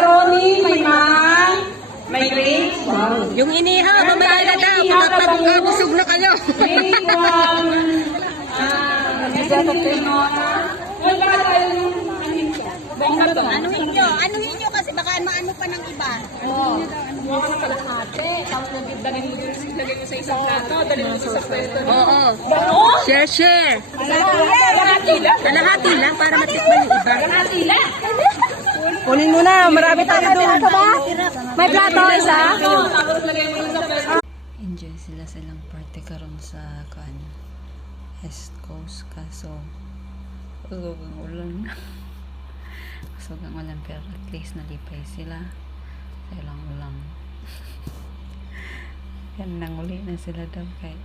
macaroni, may mang, may grapes. Wow. Yung inihaw, mamaya na daw. Pagkabusog na kayo. May wala tayo yung Anuhin nyo kasi baka maano pa ng iba. mga na kalahati. Tapos nagdalhin mo yung lagay mo sa isang plato, dalhin mo sa isang plato. Oo. Gano'n? Share. Kalahati lang. Kalahati lang para matikman yung iba. Kalahati lang. Kunin mo na, marami tayo doon. May plato isa? Tapos lagay mo yung sa plato. Enjoy sila silang party karon sa East Coast kaso usog ang ulan. Usog ang ulan pero at least nalipay sila sa ilang ulang. Yan nanguli na sila daw kay